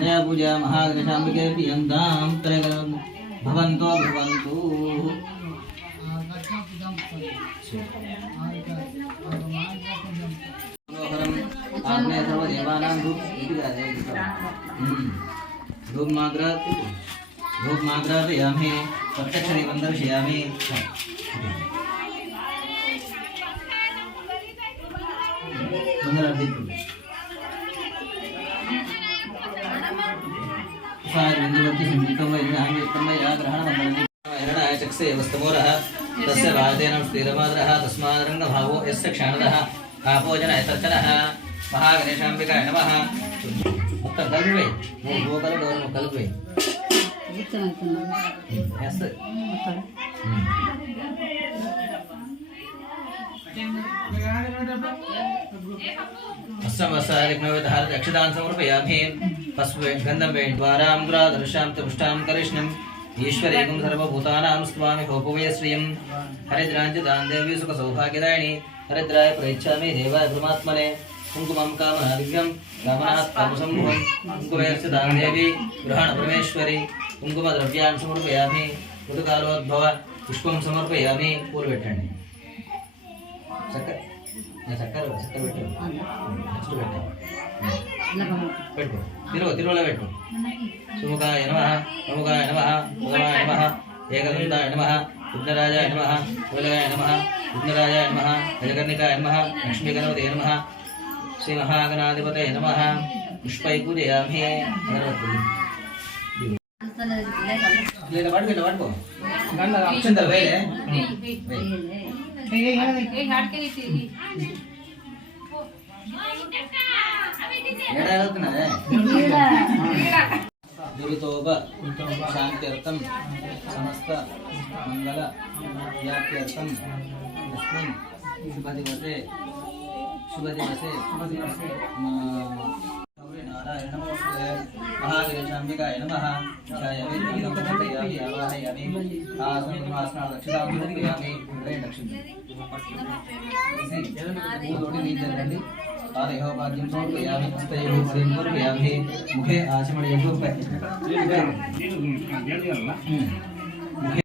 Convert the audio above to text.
नया पूजा महाग्रशाम्बिके प्रियन्तां त्रयगणं भवन्तो धूपमाग्रापि धूपमाग्रापयामि सप्तक्षरीवं दर्शयामि चक्षसे वस्तमोरः तस्य राजेनं श्रीरमादरः तस्मादरङ्गभावो यस्य क्षाणदः। आपोजनयतर्चनः महागणेशाम्बिकाय नमः। మొత్తం కలిపి మూడు కలిపి డోర్ కలిపి ఎస్ अस्समसारिग्नवधारत अक्षदान् समर्पयामि पस्वे गन्धं वे द्वारामुद्रादर्शां च पुष्टां करिष्णम् ईश्वरेकं सर्वभूतानां स्वामि होपवयश्रियं हरिद्राञ्चिदां देवी सुखसौभाग्यदायिनी हरिद्राय प्रयच्छामि देवाय परमात्मने కుంకుమం కామహర్ఘ్యం గమనస్తమసంభవం కుంకుమేర్చి దానదేవి గృహణ పరమేశ్వరి కుంకుమ ద్రవ్యాన్ని సమర్పయామి ఋతుకాలోద్భవ పుష్పం సమర్పయామి పూలు పెట్టండి చక్కెర చక్కెర చక్కెర పెట్టండి నెక్స్ట్ పెట్టండి పెట్టు తిరువ తిరువల పెట్టు సుముఖాయ నమ ప్రముఖాయ నమ ఉదమాయ నమ ఏకదంతాయ నమ రుద్రరాజాయ నమ కులగాయ నమ రుద్రరాజాయ నమ గజకర్ణికాయ నమ లక్ష్మీగణవతే నమ శ్రీ మహాగణాధిపతే నమ పుష్పై పూజయామి అగరబత్తులు ఇలా పడుకో ఇలా పడుకో అక్షంతలు వేలే ఏడా వెళ్తున్నదే దురితోప శాంత్యర్థం సమస్త మంగళ వ్యాప్త్యర్థం అస్మిన్ శుభదివసే శుభదివసే శుభదివసే మహాగణేశాంబికాయ నమః. ఛాయామి దీపకృపయామి ఆవాహయామి ఆసనం దక్షిణాంబికయామి హృదయ దక్షిణ. మూడోటి నీళ్ళు జరగండి పాదయోపాద్యం సమర్పయామి హస్తయోగ సమర్పయామి. ముఖే ఆచమణయోగ